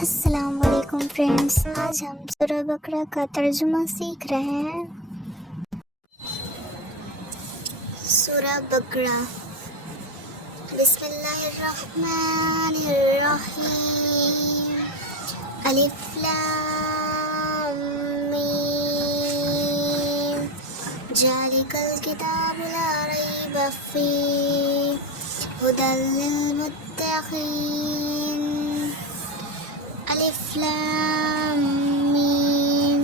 السلام علیکم فرینڈس، آج ہم سورہ بقرہ کا ترجمہ سیکھ رہے ہیں۔ سورہ بقرہ۔ بسم اللہ الرحمن الرحیم۔ الف لام میم۔ ذالک الکتاب لا ریب فیہ ھدی للمتقین۔ الف لام میم۔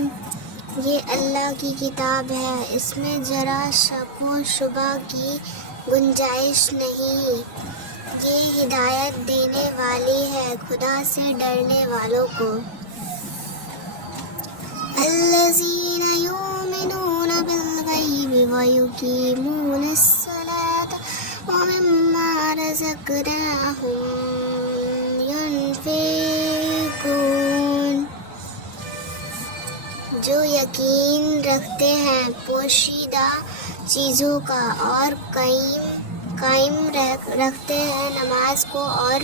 یہ اللہ کی کتاب ہے، اس میں ذرا شک و شبہ کی گنجائش نہیں۔ یہ ہدایت دینے والی ہے خدا سے ڈرنے والوں کو۔ الذین یؤمنون بالغیب ویقیمون الصلاۃ ومما رزقناہم ينفقون۔ جو یقین رکھتے ہیں پوشیدہ چیزوں کا اور قائم رکھتے ہیں نماز کو اور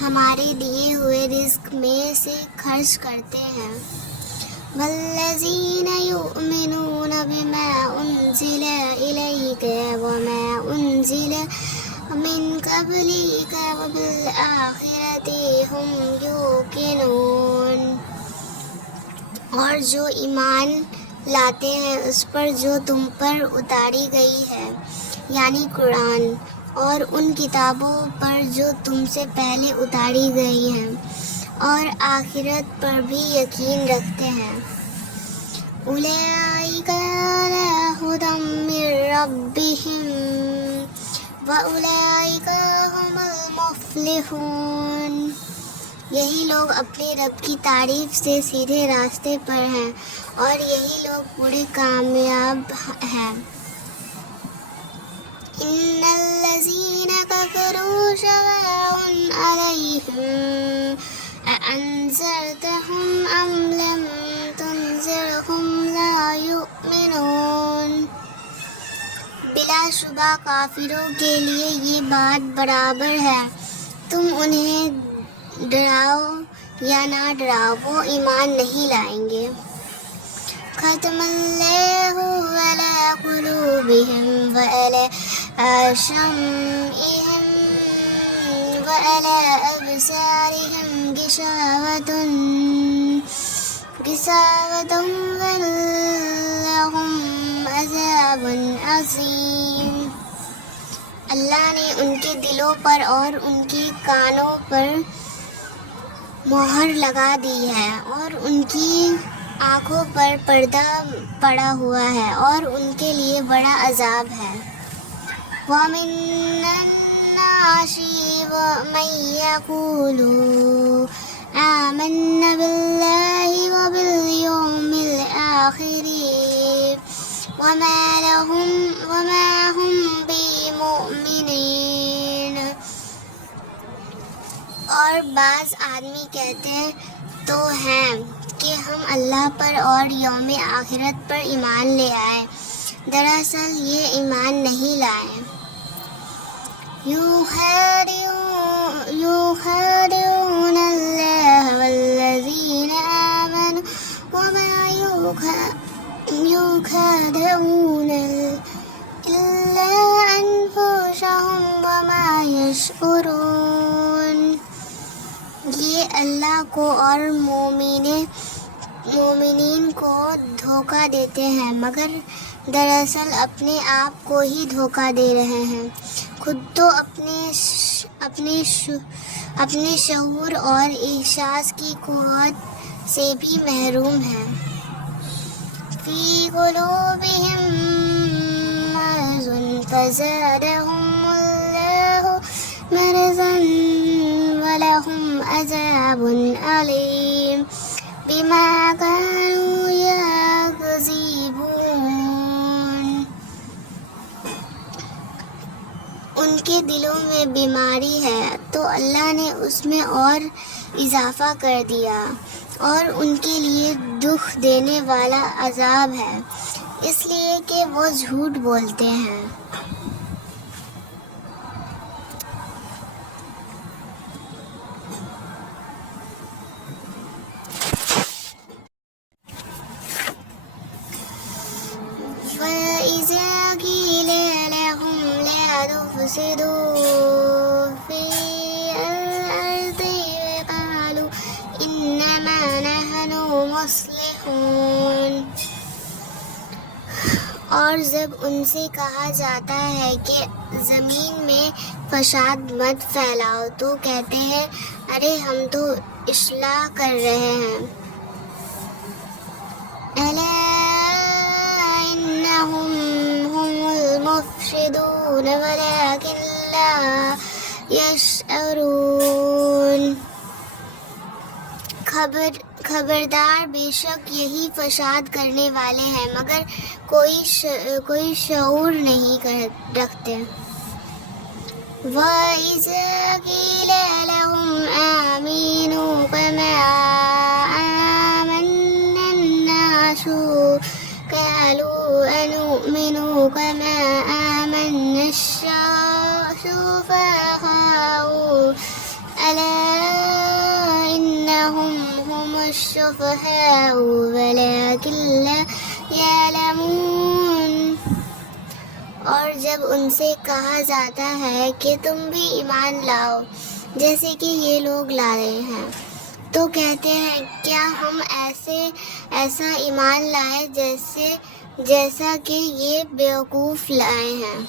ہمارے دیے ہوئے رزق میں سے خرچ کرتے ہیں۔ والذین یؤمنون بما انزل الیک وما انزل من قبلک وبالآخرۃ ھم یوقنون۔ اور جو ایمان لاتے ہیں اس پر جو تم پر اتاری گئی ہے، یعنی قرآن، اور ان کتابوں پر جو تم سے پہلے اتاری گئی ہیں، اور آخرت پر بھی یقین رکھتے ہیں۔ اولئک علی ھدی من ربہم واولئک ھم المفلحون۔ یہی لوگ اپنے رب کی تعریف سے سیدھے راستے پر ہیں اور یہی لوگ پورے کامیاب ہیں۔ ان الذین کفروا سواء علیہم اانذرتہم ام لم تنذرہم لا یؤمنون۔ بلا شبہ کافروں کے لیے یہ بات برابر ہے، تم انہیں ڈراؤ یا نہ ڈراؤ، وہ ایمان نہیں لائیں گے۔ ختم اللہ علی قلوبہم وعلی سمعہم وعلی ابصارہم غشاوۃ ولہم عذاب عظیم۔ اللہ نے ان کے دلوں پر اور ان کے کانوں پر مہر لگا دی ہے اور ان کی آنکھوں پر پردہ پڑا ہوا ہے اور ان کے لیے بڑا عذاب ہے۔ وَمِنَ النَّاسِ مَن يَقُولُ آمَنَّا بِاللَّهِ وَبِالْيَوْمِ الْآخِرِ وَمَا هُم بِمُؤْمِنِينَ۔ اور بعض آدمی کہتے تو ہیں کہ ہم اللہ پر اور یوم آخرت پر ایمان لے آئے، دراصل یہ ایمان نہیں لائے۔ یخادعون اللہ والذین آمنوا وما یخادعون الا انفسهم وما یشعرون۔ یہ اللہ کو اور مومنین کو دھوکہ دیتے ہیں مگر دراصل اپنے آپ کو ہی دھوکہ دے رہے ہیں، خود تو اپنے شعور اور احساس کی قوت سے بھی محروم ہیں۔ فی قلوبہم مرض فزادہم اللہ مرضا وَلَهُمْ عَذَابٌ عَلِيمٌ بِمَا كَانُوا يَكْذِبُونَ۔ ان کے دلوں میں بیماری ہے تو اللہ نے اس میں اور اضافہ کر دیا اور ان کے لیے دکھ دینے والا عذاب ہے، اس لیے کہ وہ جھوٹ بولتے ہیں۔ تفسدوا في الأرض قالوا إنما نحن مصلحون. اور جب ان سے کہا جاتا ہے کہ زمین میں فساد مت پھیلاؤ تو کہتے ہیں ارے ہم تو اصلاح کر رہے ہیں. الا انہم هم المفسدون ولكن لا يشعرون. خبردار بے شک یہی فساد کرنے والے ہیں مگر کوئی شعور نہیں رکھتے. وَإِذَا قِيلَ لَهُمْ آمِنُوا كَمَا آمَنَّ النَّاسُ قَالُوا أَنُؤْمِنُ كَمَا آمَنَّ السُّفَهَاءُ أَلَا إِنَّهُمْ هُمُ السُّفَهَاءُ وَلَكِنْ لَا يَعْلَمُونَ. اور جب ان سے کہا جاتا ہے کہ تم بھی ایمان لاؤ جیسے کہ یہ لوگ لا رہے ہیں تو کہتے ہیں کیا ہم ایسا ایمان لائے جیسا کہ یہ بیوقوف لائے ہیں.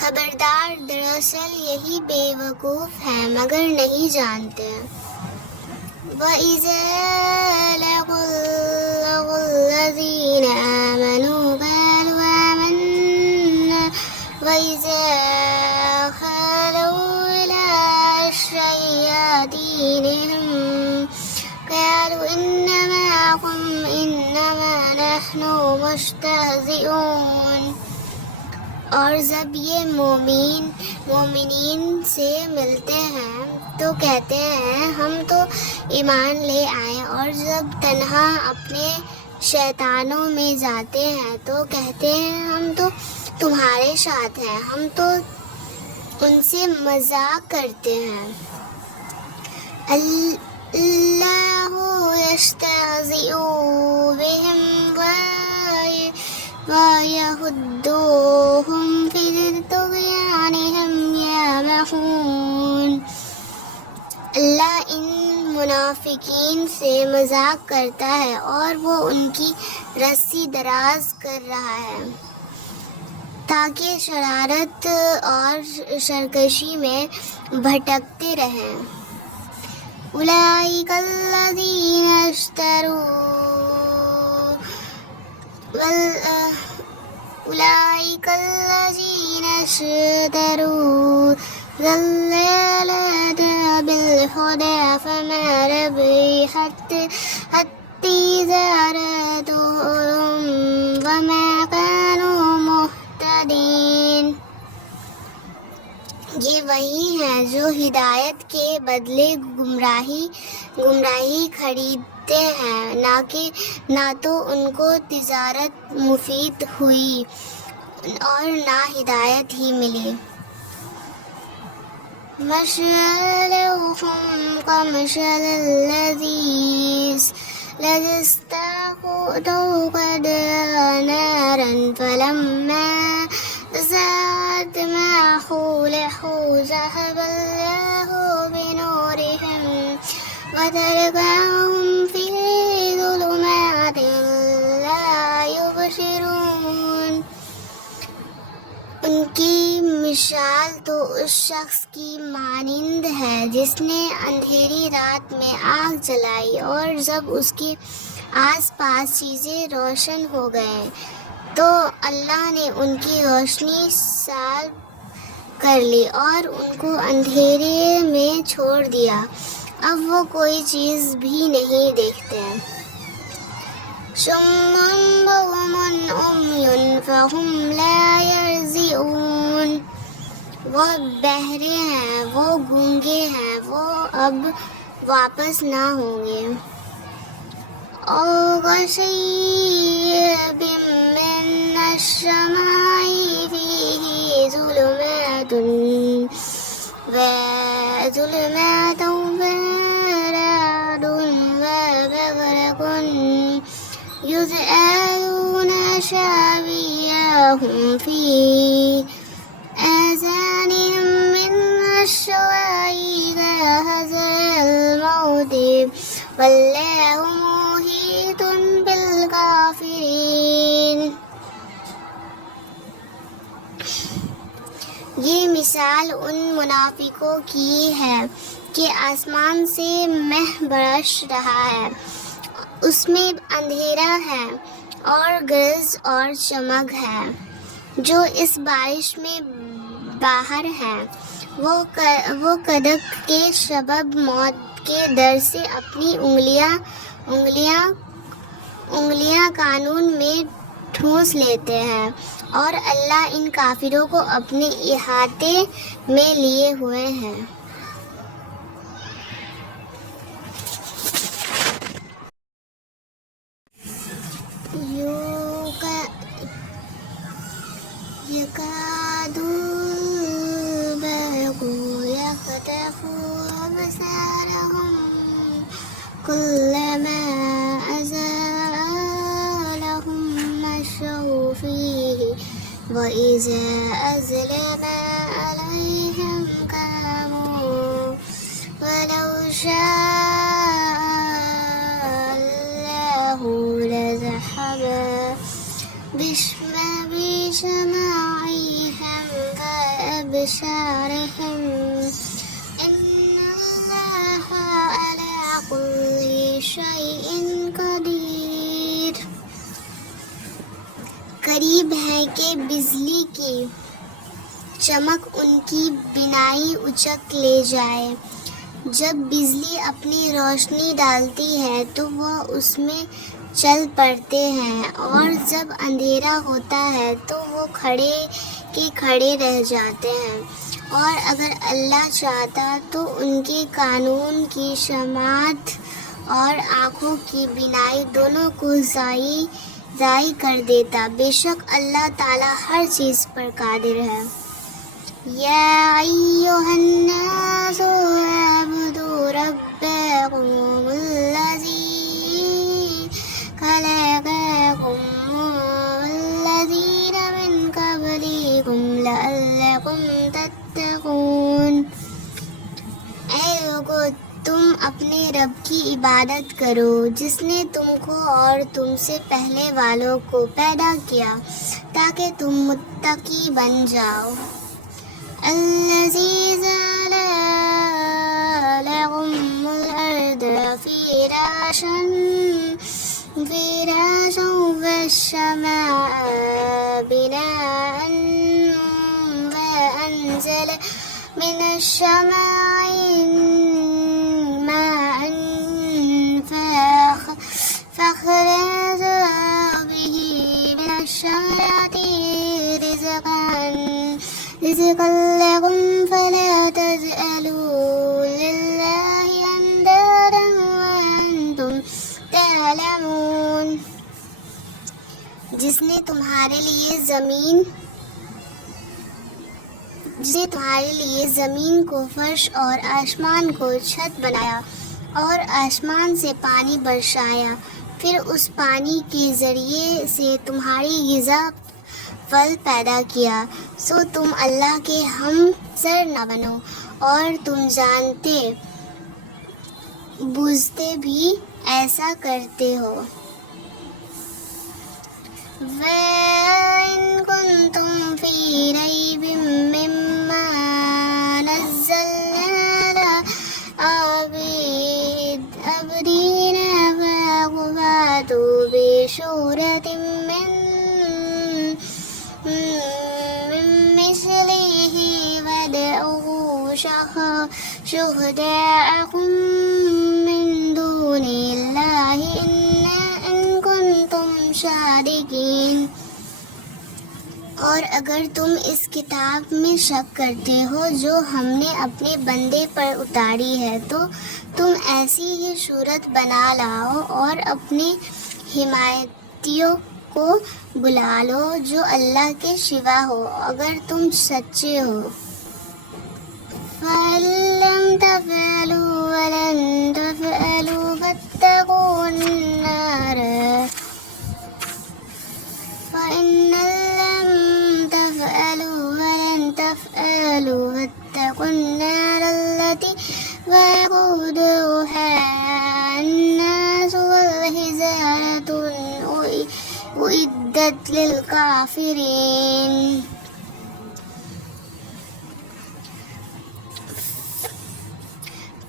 خبردار دراصل یہی بے وقوف ہیں مگر نہیں جانتے. وَإِذَا لَقُوا الَّذِينَ آمَنُوا قَالُوا آمَنَّا وَإِذَا خَلَوْا إِلَىٰ شَيَاطِينِهِمْ قَالُوا إِنَّا مَعَكُمْ إِنَّمَا نَحْنُ مُسْتَهْزِئُونَ. اور جب یہ مومنین سے ملتے ہیں تو کہتے ہیں ہم تو ایمان لے آئے اور جب تنہا اپنے شیطانوں میں جاتے ہیں تو کہتے ہیں ہم تو تمہارے ساتھ ہیں ہم تو ان سے مذاق کرتے ہیں. اللہ یستہزئ بہم وَيَہُدُّوهُمْ فِي طُغْیَانِہِمْ یَعْمَہُونَ. اللہ ان منافقین سے مذاق کرتا ہے اور وہ ان کی رسی دراز کر رہا ہے تاکہ شرارت اور سرکشی میں بھٹکتے رہیں. اولئک الذین اشتروا الضلالة بالهدى فما ربحت تجارتهم وما كانوا مهتدين. یہ وہی ہیں جو ہدایت کے بدلے گمراہی خریدتے ہیں نہ تو ان کو تجارت مفید ہوئی اور نہ ہدایت ہی ملی. مثلهم كمثل الذي استوقد نارا فلما ذهبت ما حوله ذهب الله بنورهم وتركهم في ظلمات لا يبصرون. ان کی مثال تو اس شخص کی مانند ہے جس نے اندھیری رات میں آگ جلائی اور جب اس کے آس پاس چیزیں روشن ہو گئے تو اللہ نے ان کی روشنی سلب کر لی اور ان کو اندھیرے میں چھوڑ دیا اب وہ کوئی چیز بھی نہیں دیکھتے. صم بکم عمی فہم لا یرجعون. وہ بہرے ہیں وہ گونگے ہیں وہ اب واپس نہ ہوں گے. او کصیب من السماء فیہ ظلمات ورعد وبرق يجعلون أصابعهم في مبين والله محيط بالكافرين. یہ مثال ان منافقوں کی ہے کہ آسمان سے مہ برس رہا ہے، اس میں اندھیرا ہے اور گرج اور چمک ہے. جو اس بارش میں باہر ہے وہ کدک کے سبب موت کے ڈر سے اپنی انگلیاں کانوں میں ٹھونس لیتے ہیں، اور اللہ ان کافروں کو اپنے احاطے میں لیے ہوئے ہے. يكاد البرق يخطف أبصارهم كلما أزاغ لهم مشوا فيه وإذا أظلم عليهم قاموا ولو شاء الله لذهب بسمعهم وأبصارهم إن الله على كل شيء قدير. قریب ہے کہ بجلی کی چمک ان کی بینائی اچک لے جائے. جب بجلی اپنی روشنی ڈالتی ہے تو وہ اس میں چل پڑتے ہیں، اور جب اندھیرا ہوتا ہے تو وہ کھڑے رہ جاتے ہیں. اور اگر اللہ چاہتا تو ان کے کانوں کی سماعت اور آنکھوں کی بینائی دونوں کو ضائع کر دیتا. بے شک اللہ تعالی ہر چیز پر قادر ہے. یا ایھا الناس اعبدوا ربکم الذی خلقکم والذین من قبلکم لعلکم تتقون. اے لوگو، تم اپنے رب کی عبادت کرو جس نے تم کو اور تم سے پہلے والوں کو پیدا کیا تاکہ تم متقی بن جاؤ. الذی جعل لکم الارض فراشا والسماء بناء وأنزل من السماء ماء فأخرج به من الثمرات رزقا لكم فلا تجعلوا لله أندادا وأنتم تعلمون. جس نے تمہارے لیے زمین کو فرش اور آسمان کو چھت بنایا اور آسمان سے پانی برسایا، پھر اس پانی کے ذریعے سے تمہاری غذا پھل پیدا کیا، سو تم اللہ کے ہم سر نہ بنو اور تم جانتے بوجھتے بھی ایسا کرتے ہو. وَإِن كُنتُمْ فِي رَيْبٍ مِّمَّا نَزَّلْنَا عَلَىٰ عَبْدِنَا فَأْتُوا بِسُورَةٍ مِّن مِّثْلِهِ وَادْعُوا شُهَدَاءَكُم مِّن دُونِ اللَّهِ إِن كُنتُمْ صادقین. اور اگر تم اس کتاب میں شک کرتے ہو جو ہم نے اپنے بندے پر اتاری ہے تو تم ایسی ہی صورت بنا لاؤ اور اپنے حمایتیوں کو بلا لو جو اللہ کے سوا ہو اگر تم سچے ہو. فَإِن لَّمْ تَفْعَلُوا وَلَن تَفْعَلُوا فَاتَّقُوا النَّارَ فَإِن لَّمْ تَفْعَلُوا وَلَن تَفْعَلُوا فَاتَّقُوا النَّارَ الَّتِي وَقُودُهَا الكافرين.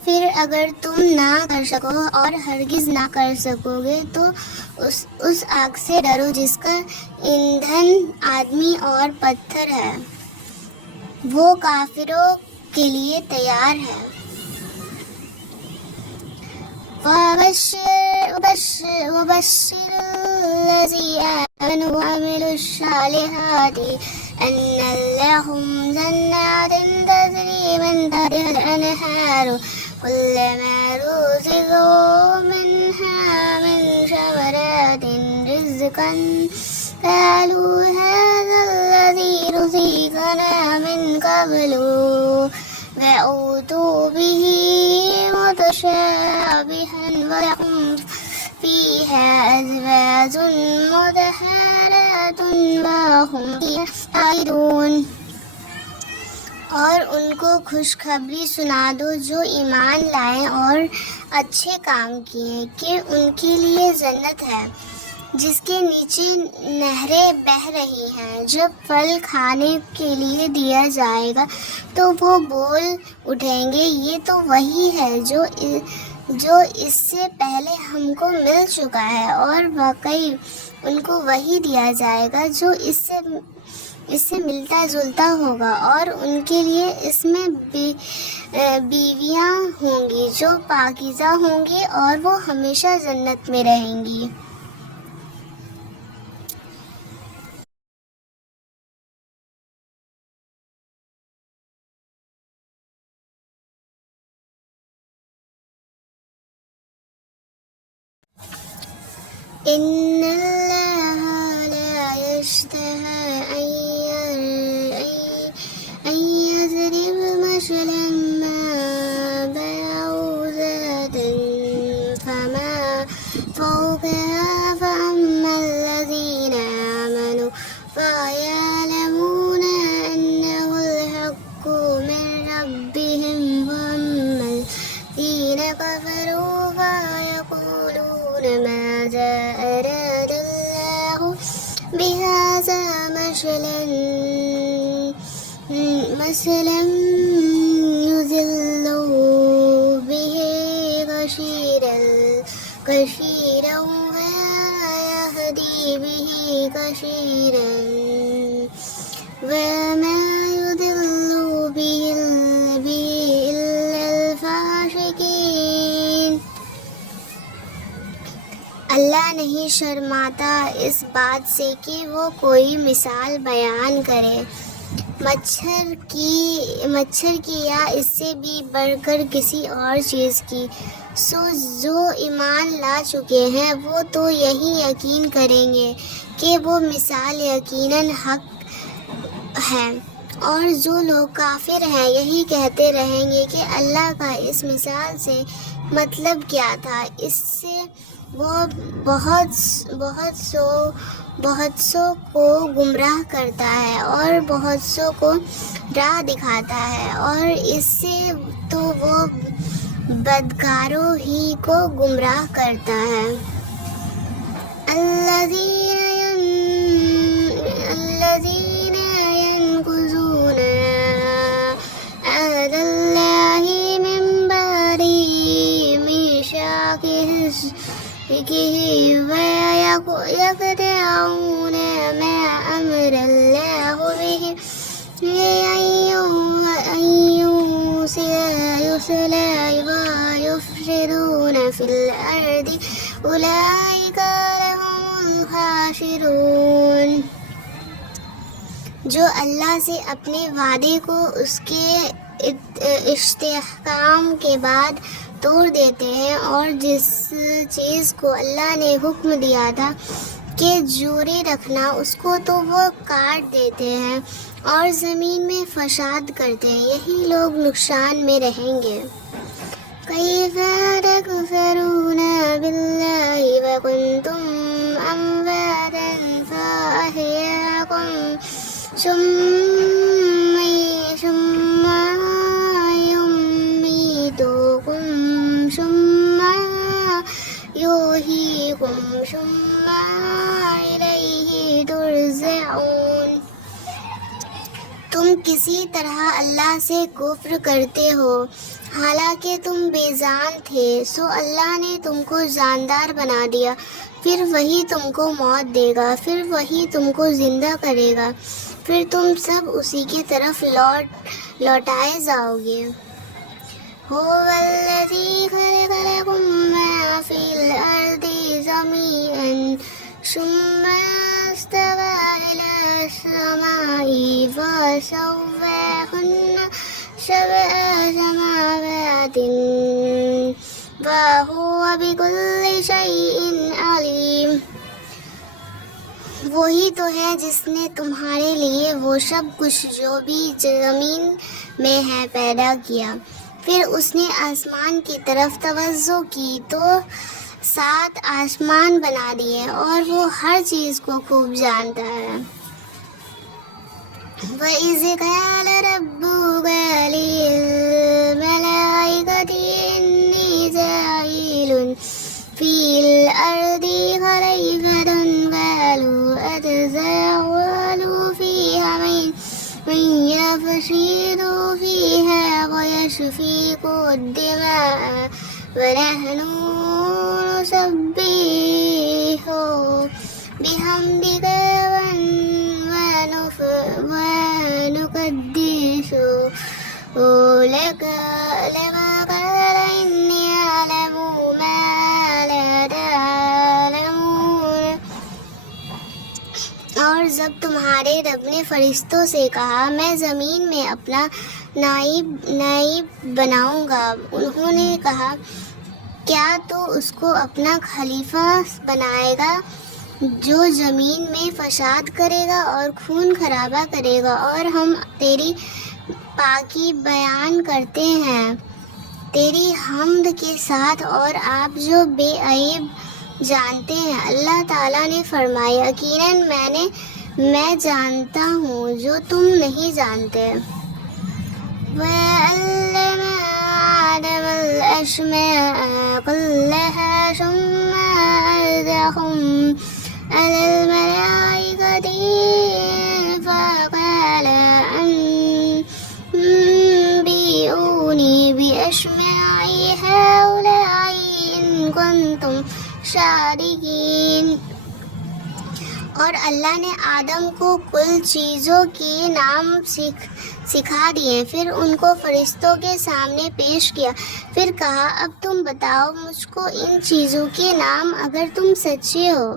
پھر اگر تم نہ کر سکو اور ہرگز نہ کر سکو گے تو اس آگ سے ڈرو جس کا ایندھن آدمی اور پتھر ہے، وہ کافروں کے لیے تیار ہے۔ وبشر الذين آمنوا وعملوا الصالحات أن لهم جنات تجري من تحتها الأنهار كلما رزقوا منها من ثمرات رزقا قالوا هذا الذي رزقنا من قبل وأوتوا به متشابها ولهم فيها أزواج مطهرة وهم فيها خالدون۔ اور ان کو خوشخبری سنا دو جو ایمان لائے اور اچھے کام کیے کہ ان کے لیے جنت ہے جس کے نیچے نہریں بہہ رہی ہیں۔ جب پھل کھانے کے لیے دیا جائے گا تو وہ بول اٹھیں گے، یہ تو وہی ہے جو اس سے پہلے ہم کو مل چکا ہے، اور واقعی ان کو وہی دیا جائے گا جو اس سے ملتا جلتا ہوگا، اور ان کے لیے اس میں بیویاں ہوں گی جو پاکیزہ ہوں گی اور وہ ہمیشہ جنت میں رہیں گی۔ إن الله لا يشتهى أن يضرب مثلا ما بعوضة فما فوقها فأما الذين آمنوا فيعلمون أنه الحق من ربهم وأما الذين كفروا فيقولون ماذا أراد الله بهذا مثلا يضل به كثيرا ويهدي به كثيرا وما يضل به إلا الفاسقين۔ اللہ نہیں شرماتا اس بات سے کہ وہ کوئی مثال بیان کرے مچھر کی یا اس سے بھی بڑھ کر کسی اور چیز کی، سو جو ایمان لا چکے ہیں وہ تو یہی یقین کریں گے کہ وہ مثال یقیناً حق ہے، اور جو لوگ کافر ہیں یہی کہتے رہیں گے کہ اللہ کا اس مثال سے مطلب کیا تھا، اس سے وہ بہت سو کو گمراہ کرتا ہے اور بہت سو کو راہ دکھاتا ہے، اور اس سے تو وہ بدکاروں ہی کو گمراہ کرتا ہے۔ الذين ينقضون عهد الله من بعد ميثاقه ويقطعون ما أمر الله به أن يوصل ويفسدون في الأرض أولئك هم الخاسرون۔ جو اللہ سے اپنے وعدے کو اس کے استحکام کے بعد توڑ دیتے ہیں، اور جس چیز کو اللہ نے حکم دیا تھا کہ جوری رکھنا اس کو تو وہ کاٹ دیتے ہیں اور زمین میں فساد کرتے ہیں، یہی لوگ نقصان میں رہیں گے۔ كيف تكفرون بالله وكنتم أمواتا فأحياكم ثم يميتكم ثم يحييكم ثم إليه ترجعون۔ يفزعون۔ تم کسی طرح اللہ سے کفر کرتے ہو حالانکہ تم بے جان تھے، سو اللہ نے تم کو جاندار بنا دیا، پھر وہی تم کو موت دے گا، پھر وہی تم کو زندہ کرے گا، پھر تم سب اسی کی طرف لوٹائے جاؤ گے۔ هو الذی خلق لکم ما فی الارض جمیعا ثم استوى إلى السماء فسواهن سبع سماوات وهو بكل شيء عليم۔ وہی تو ہے جس نے تمہارے لیے وہ سب کچھ جو بھی زمین میں ہے پیدا کیا، پھر اس نے آسمان کی طرف توجہ کی تو 7 آسمان بنا دیے، اور وہ ہر چیز کو خوب جانتا ہے۔ وَإِذْ قَالَ رَبُّكَ لِلْمَلَائِكَةِ إِنِّي جَاعِلٌ فِي الْأَرْضِ خَلِيفَةً قَالُوا أَتَجْعَلُ فِيهَا مَن يُفْسِدُ فِيهَا وَيَسْفِكُ الدِّمَاءَ وَنَحْنُ نُسَبِّحُ بِحَمْدِكَ وَنُقَدِّسُ لَكَ قَالَ إِنِّي أَعْلَمُ مَا لَا تَعْلَمُونَ۔ اور جب تمہارے رب نے فرشتوں سے کہا میں زمین میں اپنا نائب بناؤں گا، انہوں نے کہا کیا تو اس کو اپنا خلیفہ بنائے گا جو زمین میں فساد کرے گا اور خون خرابہ کرے گا؟ اور ہم تیری پاکی بیان کرتے ہیں تیری حمد کے ساتھ، اور آپ جو بے عیب جانتے ہیں۔ اللہ تعالیٰ نے فرمایا یقیناً میں جانتا ہوں جو تم نہیں جانتے۔ وَعَلَّمَ آدَمَ الْأَسْمَاءَ كُلَّهَا ثُمَّ عَرَضَهُمْ عَلَى الْمَلَائِكَةِ فَقَالَ أَنبِئُونِي بِأَسْمَاءِ هَؤُلَاءِ إِن كُنتُمْ صَادِقِينَ۔ اور اللہ نے آدم کو کل چیزوں کے نام سکھا دیے، پھر ان کو فرشتوں کے سامنے پیش کیا، پھر کہا اب تم بتاؤ مجھ کو ان چیزوں کے نام اگر تم سچے ہو۔